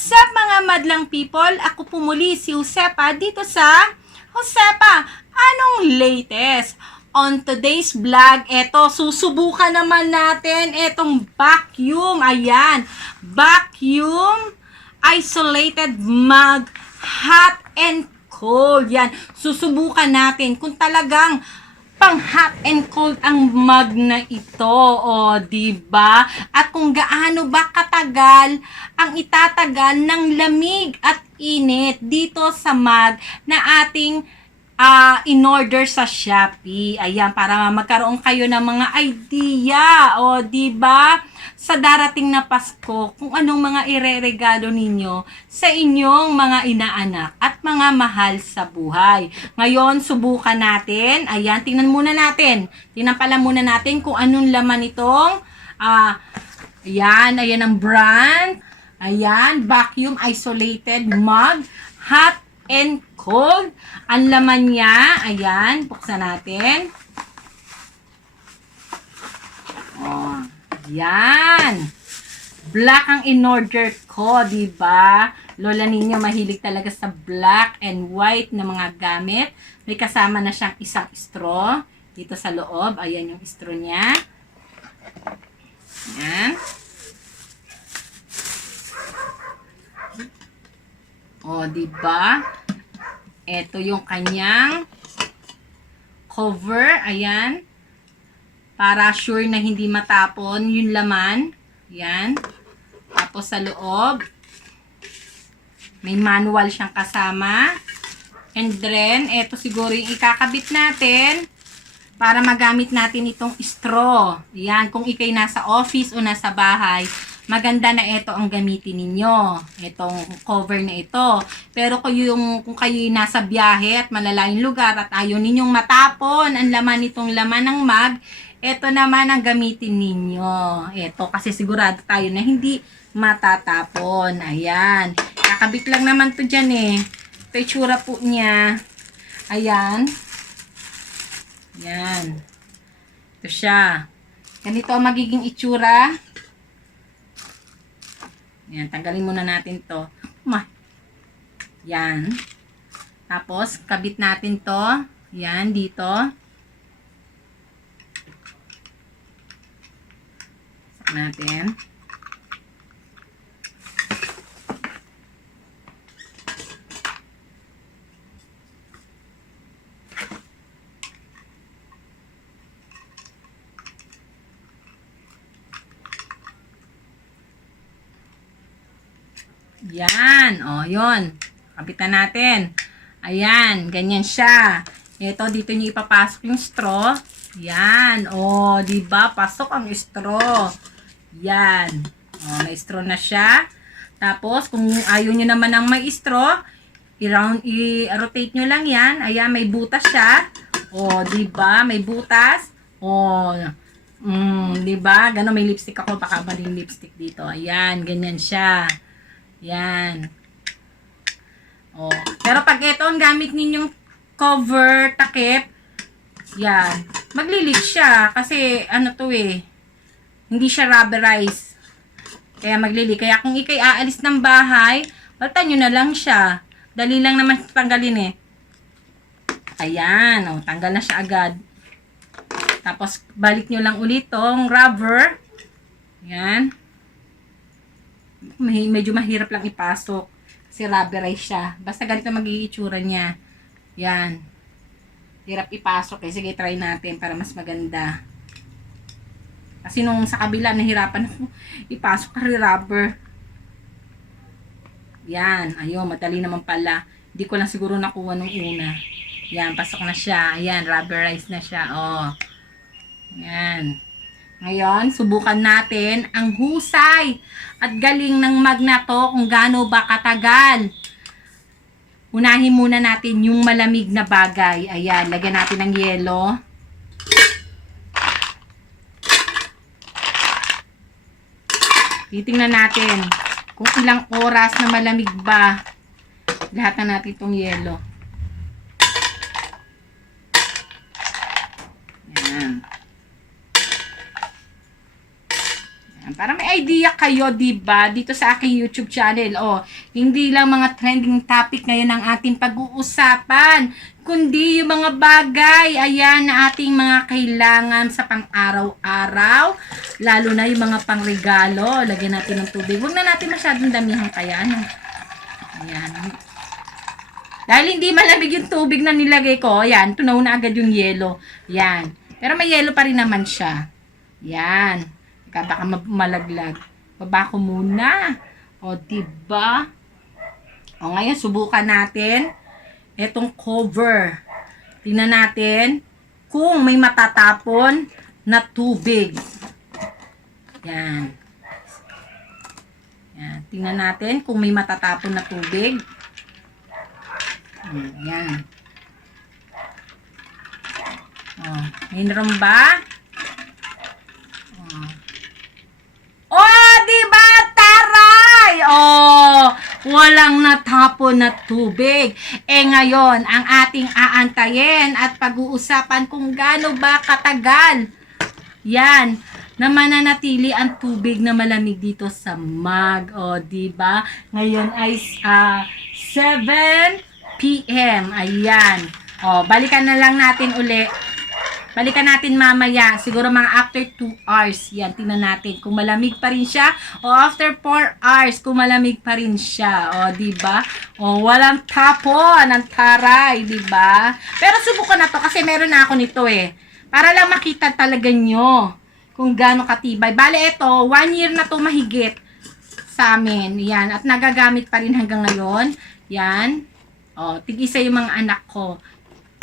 What's up mga madlang people? Ako po muli si Josepa dito sa Josepa. Anong latest? On today's vlog, eto, susubukan naman natin etong vacuum. Ayan, vacuum isolated mug, hot and cold. Yan, susubukan natin kung talagang pang hot and cold ang mug na ito, o diba? At kung gaano ba katagal ang itatagal ng lamig at init dito sa mug na ating in-order sa Shopee. Ayan, para magkaroon kayo ng mga idea, o diba? Sa darating na Pasko, kung anong mga ireregalo ninyo sa inyong mga inaanak at mga mahal sa buhay. Ngayon, subukan natin. Ayan, tingnan muna natin. Tingnan pala muna natin kung anong laman itong ayan ang brand. Ayan, vacuum isolated mug, hot and cold. Ang laman niya, ayan, buksan natin. Oh, yan. Black ang in-order ko, diba? Lola ninyo mahilig talaga sa black and white na mga gamit. May kasama na siyang isang straw dito sa loob. Ayan yung straw niya. Ayan. O, diba? Ito yung kanyang cover. Ayan. Para sure na hindi matapon yung laman. Ayan. Tapos sa loob, may manual siyang kasama. And then, ito siguro yung ikakabit natin para magamit natin itong straw. Ayan. Kung ikay nasa office o nasa bahay, maganda na ito ang gamitin ninyo. Itong cover na ito. Pero kung kayo nasa biyahe at malalayong lugar at ayaw ninyong matapon ang laman nitong laman ng mug, ito naman ang gamitin ninyo. Ito kasi sigurado tayo na hindi matatapon. Ayan. Kakabit lang naman to dyan eh. Ito itsura po niya. Ayan. Ayan. Ito siya. Ganito ang magiging itsura. Yan, tanggalin muna natin to. Yan. Tapos, kabit natin to. Yan, dito. Sak natin. Yan. O, yun. Kapitan natin. Ayan. Ganyan siya. Ito, dito nyo ipapasok yung straw. Yan. O, diba? Pasok ang straw. Yan. O, may straw na siya. Tapos, kung ayaw nyo naman ng may straw, i-rotate nyo lang yan. Ayan, may butas siya. O, diba? May butas. O, diba? Gano'n, may lipstick ako. Baka ba yung lipstick dito. Ayan, ganyan siya. Yan. Oh. Pero pag ito ang gamit ninyong cover, takip, yan. Maglilit siya. Kasi, ano to eh, hindi siya rubberized. Kaya maglilit. Kaya kung ikay aalis ng bahay, baltan nyo na lang siya. Dali lang naman tanggalin eh. Ayan. Oh, tanggal na siya agad. Tapos, balik nyo lang ulit tong rubber. Yan. Medyo mahirap lang ipasok kasi rubberized siya. Basta ganito magiging itsura niya. Yan. Hirap ipasok eh. Sige, try natin para mas maganda. Kasi nung sa kabila, nahirapan ako ipasok kasi rubber. Yan. Ayun, madali naman pala. Hindi ko lang siguro nakuha nung una. Yan, pasok na siya. Yan, rubberized na siya. Oh. Yan. Ngayon, subukan natin ang husay at galing ng mug na to kung gaano ba katagal. Unahin muna natin yung malamig na bagay. Ayan, lagyan natin ng yelo. Titingnan natin kung ilang oras na malamig ba. Lahat na natin itong yelo. Ayan. para may idea kayo, 'di ba? Dito sa aking YouTube channel. Hindi lang mga trending topic ngayon ang ating pag-uusapan, kundi yung mga bagay, ayan, na ating mga kailangan sa pang-araw-araw, lalo na yung mga pangregalo. Lagyan natin ng tubig. Huwag na natin masyadong damihan kaya, ano? Ayan. Dahil hindi malamig yung tubig na nilagay ko, ayan, tunaw na agad yung yelo. Ayan. Pero may yelo pa rin naman siya. Ayan. Baka malaglag. Baba ko muna. Diba? Ngayon, subukan natin itong cover. Tingnan natin kung may matatapon na tubig. Yan. Yan. Tingnan natin kung may matatapon na tubig. Yan. Mayroon ba? Diba? Taray! Walang natapon na tubig. Ngayon, ang ating aantayin at pag-uusapan kung gaano ba katagal. Yan. Na mananatili ang tubig na malamig dito sa mug. Diba? Ngayon ay 7 p.m. Ayan. Balikan na lang natin uli. Balikan natin mamaya, siguro mga after 2 hours. Yan, tingnan natin kung malamig pa rin siya o after 4 hours kung malamig pa rin siya. Diba? Walang tapon ng taray, diba? Pero subukan na to kasi meron na ako nito para lang makita talaga nyo kung gaano katibay. Bale, ito, 1 year na to mahigit sa amin. Yan, at nagagamit pa rin hanggang ngayon. Yan. Tig-isa yung mga anak ko.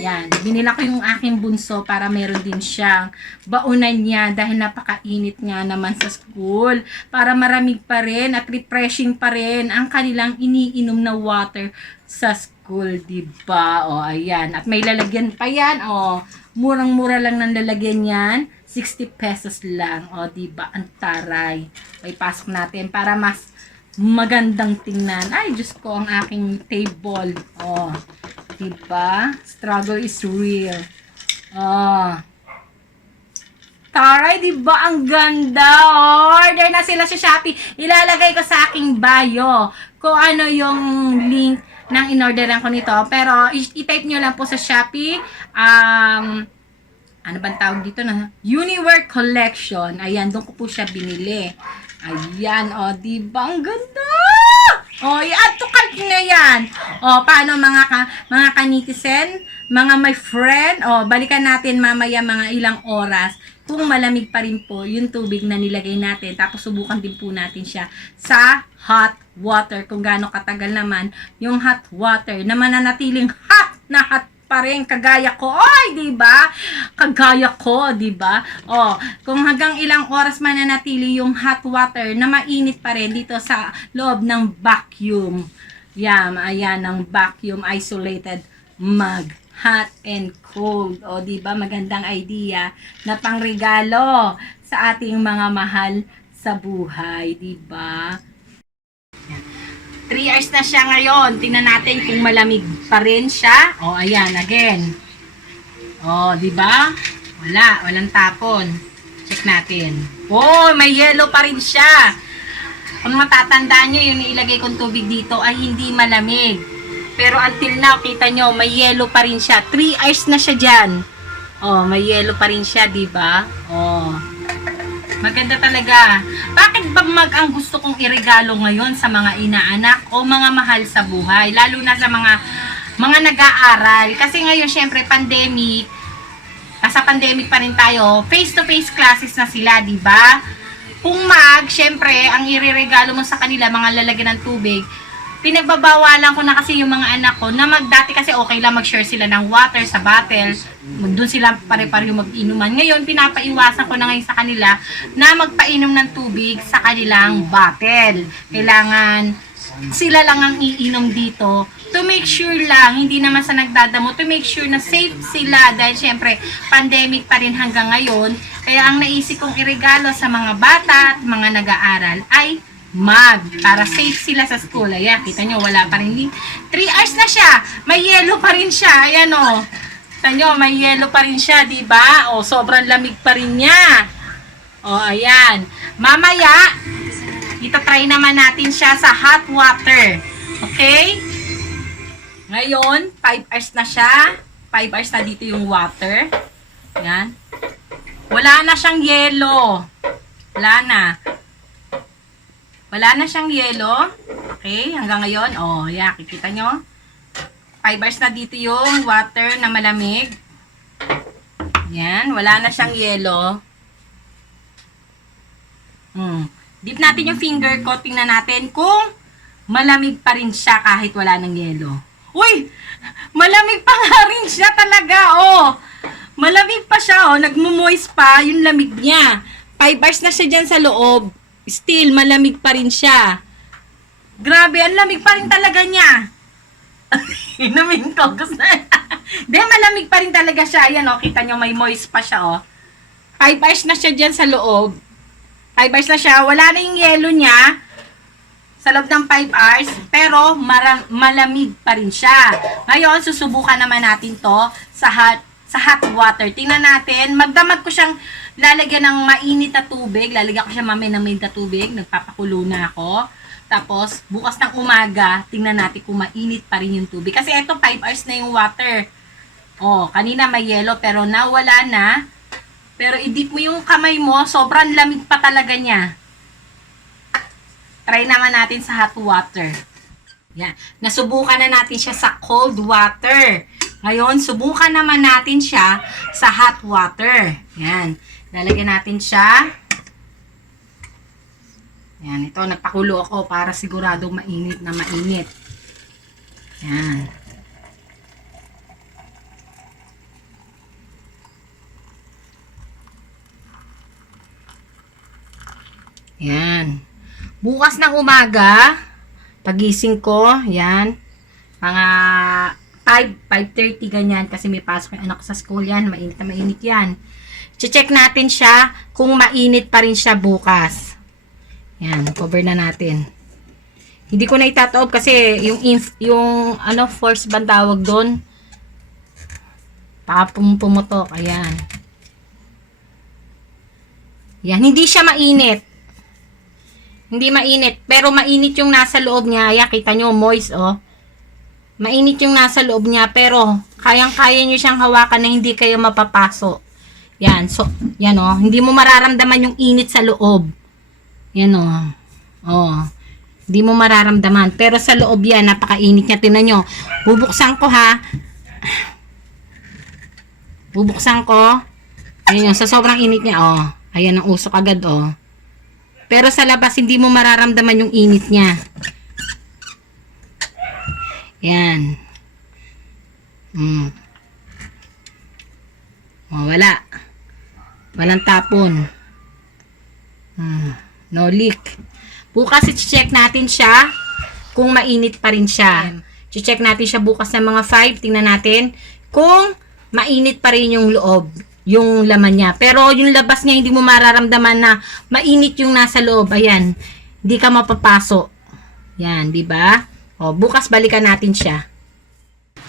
Yan, binila ko yung aking bunso para meron din siyang baunan niya dahil napakainit nga naman sa school. Para maramig pa rin at refreshing pa rin ang kanilang iniinom na water sa school, diba? Ayan. At may lalagyan pa yan. Murang-mura lang ng lalagyan yan. 60 pesos lang. Diba? Ang taray. Pasok natin para mas magandang tingnan. Ay, Diyos ko, ang aking table. Diba? Struggle is real. Taray, diba? Ang ganda. Order na sila sa Shopee. Ilalagay ko sa aking bio kung ano yung link ng inorderan ko nito. Pero, i-type nyo lang po sa Shopee. Ano bang tawag dito na? Uniwear Collection. Ayan, doon ko po siya binili. Ayan, diba? Ang ganda! I-add to cart na yan. Paano mga kanitizen, mga my friend, balikan natin mamaya mga ilang oras kung malamig pa rin po yung tubig na nilagay natin. Tapos subukan din po natin siya sa hot water kung gaano katagal naman yung hot water na mananatiling hot na hot pa rin kagaya ko. Diba? Kagaya ko, diba? Kung hanggang ilang oras mananatili yung hot water na mainit pa rin dito sa loob ng vacuum. Yan, ayan, ng vacuum isolated mug. Hot and cold. Diba? Magandang idea na pangregalo sa ating mga mahal sa buhay. Diba? 3 hours na siya ngayon. Tingnan natin kung malamig pa rin siya. Ayan, again. Diba? Walang tapon. Check natin. May yellow pa rin siya. Kung matatandaan nyo, yung ilagay kong tubig dito ay hindi malamig. Pero until now, kita nyo, may yellow pa rin siya. 3 hours na siya dyan. May yellow pa rin siya, diba? Maganda talaga. Bakit ba ang gusto kong iregalo ngayon sa mga inaanak o mga mahal sa buhay? Lalo na sa mga nag-aaral. Kasi ngayon, syempre, pandemic. Nasa pandemic pa rin tayo. Face-to-face classes na sila, diba? Kung syempre, ang ireregalo mo sa kanila, mga lalagyan ng tubig, pinagbabawalan ko na kasi yung mga anak ko na dati kasi okay lang mag-share sila ng water sa bottle. Doon sila pare-pareho mag-inuman. Ngayon, pinapaiwasan ko na ngayon sa kanila na magpainom ng tubig sa kanilang bottle. Kailangan sila lang ang iinom dito to make sure lang, hindi naman sa nagdadamo, to make sure na safe sila dahil syempre, pandemic pa rin hanggang ngayon. Kaya ang naisip kong iregalo sa mga bata at mga nag-aaral ay mug para safe sila sa school. Ayan, kita nyo, wala pa rin. 3 hours na siya. May yellow pa rin siya. Ayan kita nyo, may yellow pa rin siya, diba? Sobrang lamig pa rin niya. O, ayan. Mamaya, itatry naman natin siya sa hot water. Okay? Ngayon, 5 hours na siya. 5 hours na dito yung water. Yan. Wala na siyang yelo. Wala na. Wala na siyang yelo. Okay, hanggang ngayon. Oh, yeah, kikita nyo. 5 hours na dito yung water na malamig. Yan, wala na siyang yelo. Dip natin yung finger ko. Tingnan natin kung malamig pa rin siya kahit wala ng yelo. Uy! Malamig pa nga rin siya talaga, oh! Malamig pa siya, oh. Nagmo-moist pa yung lamig niya. 5 hours na siya dyan sa loob. Still, malamig pa rin siya. Grabe, ang lamig pa rin talaga niya. Inumin ko. Malamig pa rin talaga siya. Ayan, oh. Kita nyo, may moist pa siya, oh. 5 hours na siya dyan sa loob. 5 hours na siya. Wala na yung yelo niya sa loob ng 5 hours, pero malamig pa rin siya. Ngayon, susubukan naman natin to sa hot water. Tingnan natin, magdamag ko siyang lalagyan ng mainit na tubig. Lalagyan ko siya mamaya ng mainit na tubig. Nagpapakulo na ako. Tapos, bukas ng umaga, tingnan natin kung mainit pa rin yung tubig. Kasi ito, 5 hours na yung water. Oh, kanina may yelo, pero nawala na. Pero i-dip mo yung kamay mo, sobrang lamig pa talaga niya. Try naman natin sa hot water. Yan. Nasubukan na natin siya sa cold water. Ngayon, subukan naman natin siya sa hot water. Yan. Lalagyan natin siya. Yan. Ito, nagpakulo ako para sigurado mainit na mainit. Yan. Yan. Bukas ng umaga, pagising ko, yan, mga 5:30 ganyan, kasi may pasok yung anak ko sa school yan, mainit na mainit yan. Check natin siya kung mainit pa rin siya bukas. Yan, cover na natin. Hindi ko na itataob kasi yung force bang tawag doon? Baka pumutok, ayan. Yan, hindi siya mainit. Hindi mainit, pero mainit yung nasa loob niya. Ayan, kita nyo, moist, oh. Mainit yung nasa loob niya, pero kayang-kaya nyo siyang hawakan na hindi kayo mapapaso. Yan, so, yan, oh. Hindi mo mararamdaman yung init sa loob. Yan, oh. Oh. Hindi mo mararamdaman. Pero sa loob yan, napakainit niya. Tingnan nyo. Bubuksan ko, ha. Bubuksan ko. Ayan, sa sobrang init niya, oh. Ayan, ang usok agad, oh. Pero sa labas, hindi mo mararamdaman yung init niya. Yan. Oh, wala. Walang tapon. No leak. Bukas, i-check natin siya kung mainit pa rin siya. I-check natin siya bukas ng mga 5. Tingnan natin kung mainit pa rin yung loob. Yung laman niya. Pero yung labas niya, hindi mo mararamdaman na mainit yung nasa loob. Ayan. Hindi ka mapapaso. Yan, di ba? O, bukas balikan natin siya.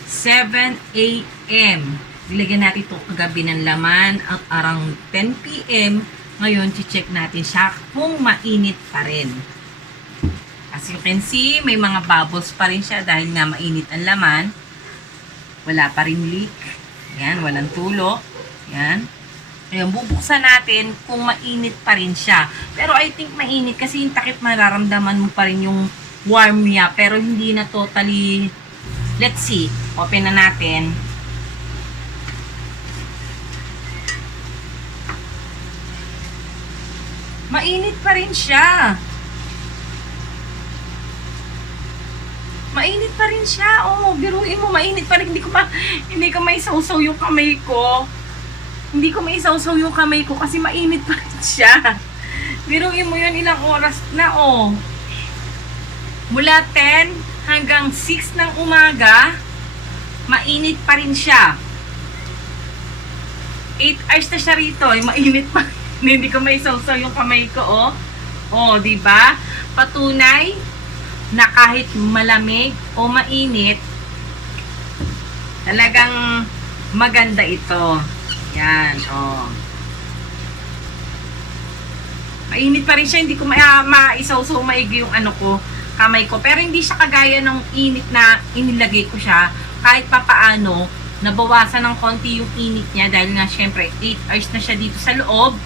7 a.m. Ilagyan natin ito kagabi ng laman at around 10 p.m. Ngayon, check natin siya kung mainit pa rin. As you can see, may mga bubbles pa rin siya dahil nga mainit ang laman. Wala pa rin leak. Yan, walang tulo. Yan. Ngayon, bubuksan natin kung mainit pa rin siya. Pero I think mainit kasi yung takip mararamdaman mo pa rin yung warm niya. Pero hindi na totally. Let's see. Open na natin. Mainit pa rin siya. Mainit pa rin siya. Oh, biruin mo, mainit pa rin. Hindi ko maisawsaw yung kamay ko. Hindi ko maisawsaw yung kamay ko kasi mainit pa rin siya. Biruin mo yun, ilang oras na, oh. Mula 10 hanggang 6 ng umaga, mainit pa rin siya. 8 hours na siya rito, mainit pa. Hindi ko maisawsaw yung kamay ko, oh. Oh, di ba? Patunay na kahit malamig o mainit, talagang maganda ito. Yan, oh. Mainit pa rin siya, hindi ko maisaw-saw maigi yung ano ko, kamay ko. Pero hindi siya kagaya ng init na inilagay ko siya. Kahit papaano, nabawasan ng konti yung init niya dahil nga syempre 8 hours na siya dito sa loob.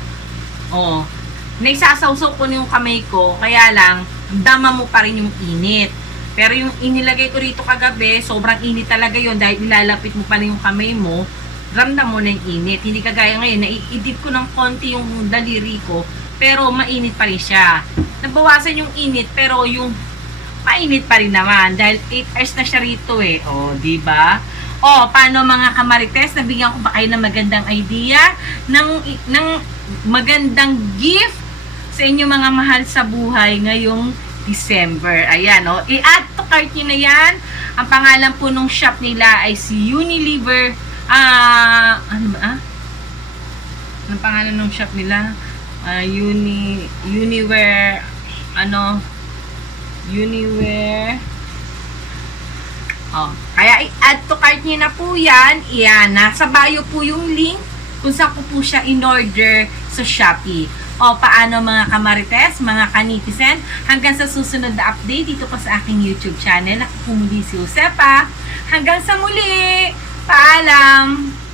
Oh, naisasaw-saw ko na yung kamay ko, kaya lang, dama mo pa rin yung init. Pero yung inilagay ko rito kagabi, sobrang init talaga yon dahil ilalapit mo pa rin yung kamay mo, ramdam mo na yung init. Hindi kagaya ngayon, naiidip ko ng konti yung daliri ko, pero mainit pa rin siya. Nabawasan yung init, pero yung mainit pa rin naman dahil 8 hours na siya rito eh. O, diba? O, paano mga kamarites? Nabigyan ko ba kayo ng magandang idea? Ng magandang gift sa inyo mga mahal sa buhay ngayong December. Ayan, o. I-add to cart nyo na yan. Ang pangalan po nung shop nila ay si Unilever. Ano ba? Anong pangalan nung shop nila? Uniwear, Uniwear. Oh, kaya i-add to cart niyo na po yan. Iyan, nasa bio po yung link kung saan ko po siya in-order sa Shopee. O, paano mga kamarites, mga kanitizen, hanggang sa susunod na update dito pa sa aking YouTube channel. Ako po muli si Josepa. Hanggang sa muli! Paalam!